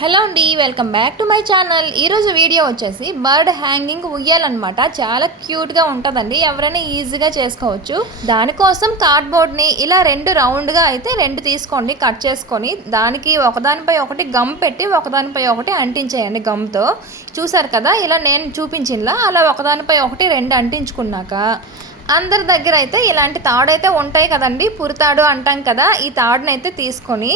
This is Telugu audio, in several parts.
హలో అండి, welcome back to my channel. ఈరోజు వీడియో వచ్చేసి బర్డ్ హ్యాంగింగ్ ఉయ్యాలన్నమాట. చాలా క్యూట్గా ఉంటుందండి, ఎవరైనా ఈజీగా చేసుకోవచ్చు. దానికోసం కార్డ్బోర్డ్ని ఇలా రెండు రౌండ్గా అయితే రెండు తీసుకోండి, కట్ చేసుకొని దానికి ఒకదానిపై ఒకటి గమ్ పెట్టి ఒకదానిపై ఒకటి అంటించేయండి గమ్తో. చూసారు కదా, ఇలా నేను చూపించినలా అలా ఒకదానిపై ఒకటి రెండు అంటించుకున్నాక అందరి దగ్గర అయితే ఇలాంటి తాడైతే ఉంటాయి కదండి, పురితాడు అంటాం కదా. ఈ తాడునైతే తీసుకొని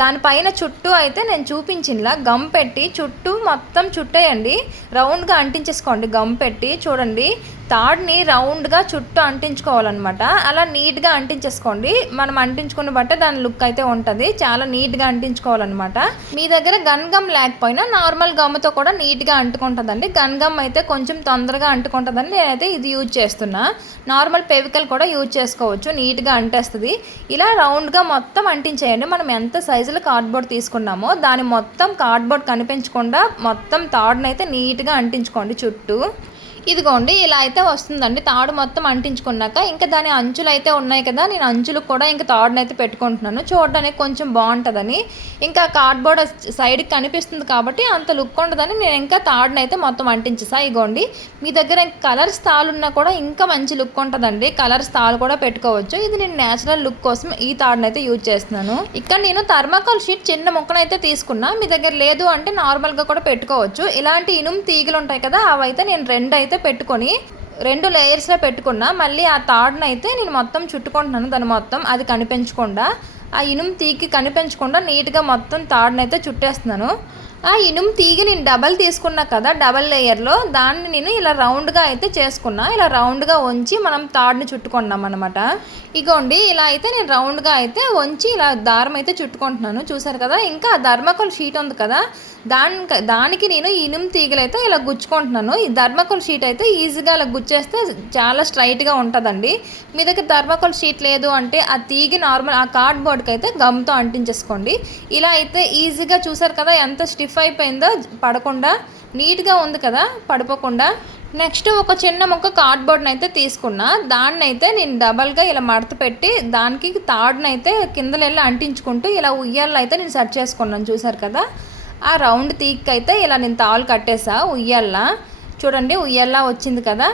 దానిపైన చుట్టూ అయితే నేను చూపించినలా గమ్ పెట్టి చుట్టూ మొత్తం చుట్టేయండి, రౌండ్గా అంటించేసుకోండి గమ్ పెట్టి. చూడండి, తాడుని రౌండ్గా చుట్టూ అంటించుకోవాలన్నమాట. అలా నీట్గా అంటించేసుకోండి. మనం అంటించుకుని బట్టే దాని లుక్ అయితే ఉంటుంది. చాలా నీట్గా అంటించుకోవాలన్నమాట. మీ దగ్గర గన్ గమ్ లేకపోయినా నార్మల్ గమ్తో కూడా నీట్గా అంటుకుంటుందండి. గన్ గమ్ అయితే కొంచెం తొందరగా అంటుకుంటుందని నేనైతే ఇది యూజ్ చేస్తున్నా. నార్మల్ ఫెవికల్ కూడా యూజ్ చేసుకోవచ్చు, నీట్గా అంటేస్తుంది. ఇలా రౌండ్గా మొత్తం అంటించేయండి. మనం ఎంత సైజులో కార్డ్బోర్డ్ తీసుకున్నామో దాని మొత్తం కార్డ్బోర్డ్ కనిపించకుండా మొత్తం తాడునైతే నీట్గా అంటించుకోండి చుట్టూ. ఇదిగోండి, ఇలా అయితే వస్తుందండి. తాడు మొత్తం అంటించుకున్నాక ఇంకా దాని అంచులు అయితే ఉన్నాయి కదా, నేను అంచులకు కూడా ఇంకా తాడునైతే పెట్టుకుంటున్నాను, చూడడానికి కొంచెం బాగుంటుందని. ఇంకా కార్డ్బోర్డ్ సైడ్కి కనిపిస్తుంది కాబట్టి అంత లుక్ ఉండదని నేను ఇంకా తాడునైతే మొత్తం అంటించేసా. ఇగోండి, మీ దగ్గర కలర్స్ తాళ్ళున్నా కూడా ఇంకా మంచి లుక్ ఉంటుందండి. కలర్స్ తాళ్ళు కూడా పెట్టుకోవచ్చు. ఇది నేను నేచురల్ లుక్ కోసం ఈ తాడునైతే యూజ్ చేస్తున్నాను. ఇక్కడ నేను థర్మాకోల్ షీట్ చిన్న ముక్కనైతే తీసుకున్నా. మీ దగ్గర లేదు అంటే నార్మల్గా కూడా పెట్టుకోవచ్చు. ఇలాంటి ఇనుము తీగలు ఉంటాయి కదా, అవైతే నేను రెండు అయితే పెట్టుకొని రెండు లేయర్స్లో పెట్టుకున్నా. మళ్ళీ ఆ తాడును అయితే నేను మొత్తం చుట్టుకుంటున్నాను, దాన్ని మొత్తం అది కనిపించకుండా, ఆ ఇనుము తీగి కనిపించకుండా నీట్గా మొత్తం తాడునైతే చుట్టేస్తున్నాను. ఆ ఇనుము తీగి నేను డబల్ తీసుకున్నా కదా, డబల్ లేయర్లో దాన్ని నేను ఇలా రౌండ్గా అయితే చేసుకున్నా. ఇలా రౌండ్గా ఉంచి మనం తాడుని చుట్టుకున్నాం అనమాట. ఇగోండి, ఇలా అయితే నేను రౌండ్గా అయితే ఉంచి ఇలా దారం అయితే చుట్టుకుంటున్నాను. చూసారు కదా, ఇంకా థర్మాకోల్ షీట్ ఉంది కదా, దానికి నేను ఇనుము తీగలు అయితే ఇలా గుచ్చుకుంటున్నాను. ఈ థర్మాకోల్ షీట్ అయితే ఈజీగా ఇలా గుచ్చేస్తే చాలా స్ట్రైట్గా ఉంటుందండి. మీ దగ్గర థర్మాకోల్ షీట్ లేదు అంటే ఆ తీగి నార్మల్ ఆ కార్డ్బోర్డ్కి అయితే గమ్తో అంటించేసుకోండి. ఇలా అయితే ఈజీగా. చూసారు కదా ఎంత స్టిఫ్ అయిపోయిందో, పడకుండా నీట్గా ఉంది కదా, పడిపోకుండా. నెక్స్ట్ ఒక చిన్న ముక్క కార్డ్బోర్డ్ని అయితే తీసుకున్నా. దాన్ని అయితే నేను డబల్గా ఇలా మడత పెట్టి దానికి తాడునైతే కిందలెళ్ళి అంటించుకుంటూ ఇలా ఉయ్యాల్లో అయితే నేను సెట్ చేసుకున్నాను. చూసారు కదా, ఆ రౌండ్ తీక్కైతే ఇలా నేను తాళ్ళు కట్టేసా ఉయ్యాల్లా. చూడండి, ఉయ్యాల్లా వచ్చింది కదా,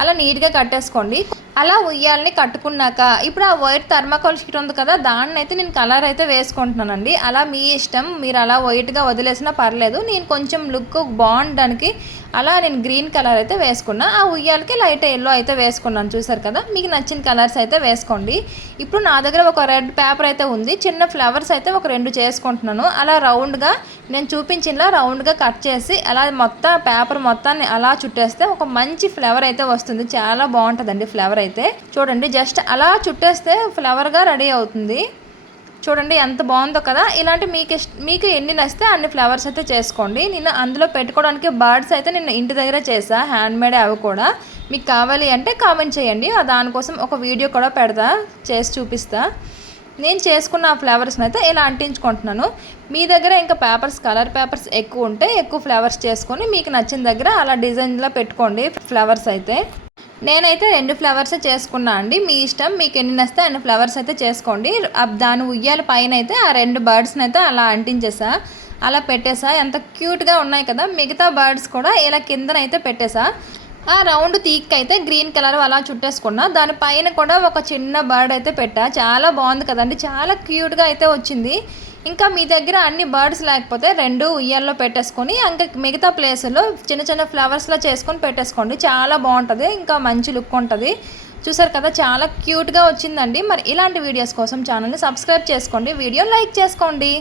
అలా నీట్గా కట్టేసుకోండి. అలా ఉయ్యాలని కట్టుకున్నాక ఇప్పుడు ఆ వైట్ థర్మాకోల్ షీట్ ఉంది కదా, దాన్ని అయితే నేను కలర్ అయితే వేసుకుంటున్నానండి. అలా మీ ఇష్టం, మీరు అలా వైట్గా వదిలేసినా పర్లేదు. నేను కొంచెం లుక్ బాగుండడానికి అలా నేను గ్రీన్ కలర్ అయితే వేసుకున్నా. ఆ ఉయ్యాలకి లైట్ ఎల్లో అయితే వేసుకున్నాను. చూసారు కదా, మీకు నచ్చిన కలర్స్ అయితే వేసుకోండి. ఇప్పుడు నా దగ్గర ఒక రెడ్ పేపర్ అయితే ఉంది, చిన్న ఫ్లవర్స్ అయితే ఒక రెండు చేసుకుంటున్నాను. అలా రౌండ్గా నేను చూపించిన రౌండ్గా కట్ చేసి అలా మొత్తం పేపర్ మొత్తాన్ని అలా చుట్టేస్తే ఒక మంచి ఫ్లవర్ అయితే వస్తుంది. చాలా బాగుంటుందండి ఫ్లవర్ అయితే. చూడండి, జస్ట్ అలా చుట్టేస్తే ఫ్లవర్గా రెడీ అవుతుంది. చూడండి ఎంత బాగుందో కదా. ఇలాంటి మీకు ఎన్ని నచ్చితే అన్ని ఫ్లవర్స్ అయితే చేసుకోండి. నేను అందులో పెట్టుకోవడానికి బర్డ్స్ అయితే నేను ఇంటి దగ్గర చేసా, హ్యాండ్మేడ్. అవి కూడా మీకు కావాలి అంటే కామెంట్ చేయండి, దానికోసం ఒక వీడియో కూడా పెడతా, చేసి చూపిస్తా. నేను చేసుకున్న ఆ ఫ్లవర్స్ని అయితే ఇలా అంటించుకుంటున్నాను. మీ దగ్గర ఇంకా పేపర్స్, కలర్ పేపర్స్ ఎక్కువ ఉంటే ఎక్కువ ఫ్లవర్స్ చేసుకొని మీకు నచ్చిన దగ్గర అలా డిజైన్లో పెట్టుకోండి ఫ్లవర్స్ అయితే. నేనైతే రెండు ఫ్లవర్స్ చేసుకున్నా అండి, మీ ఇష్టం, మీకు ఎన్ని నచ్చితే అన్ని ఫ్లవర్స్ అయితే చేసుకోండి. దాని ఉయ్యాల పైన అయితే ఆ రెండు బర్డ్స్ని అయితే అలా అంటించేసా, అలా పెట్టేసా. ఎంత క్యూట్గా ఉన్నాయి కదా. మిగతా బర్డ్స్ కూడా ఇలా కిందనైతే పెట్టేసా. ఆ రౌండ్ తీక్ అయితే గ్రీన్ కలర్ అలా చుట్టేసుకున్నా. దానిపైన కూడా ఒక చిన్న బర్డ్ అయితే పెట్టా. చాలా బాగుంది కదండి, చాలా క్యూట్గా అయితే వచ్చింది. ఇంకా మీ దగ్గర అన్ని బర్డ్స్ లేకపోతే రెండు ఉయ్యాల్లో పెట్టేసుకొని ఇంకా మిగతా ప్లేస్లో చిన్న చిన్న ఫ్లవర్స్లో చేసుకొని పెట్టేసుకోండి. చాలా బాగుంటుంది, ఇంకా మంచి లుక్ ఉంటుంది. చూసారు కదా, చాలా క్యూట్గా వచ్చిందండి. మరి ఇలాంటి వీడియోస్ కోసం ఛానల్ని సబ్స్క్రైబ్ చేసుకోండి, వీడియో లైక్ చేసుకోండి.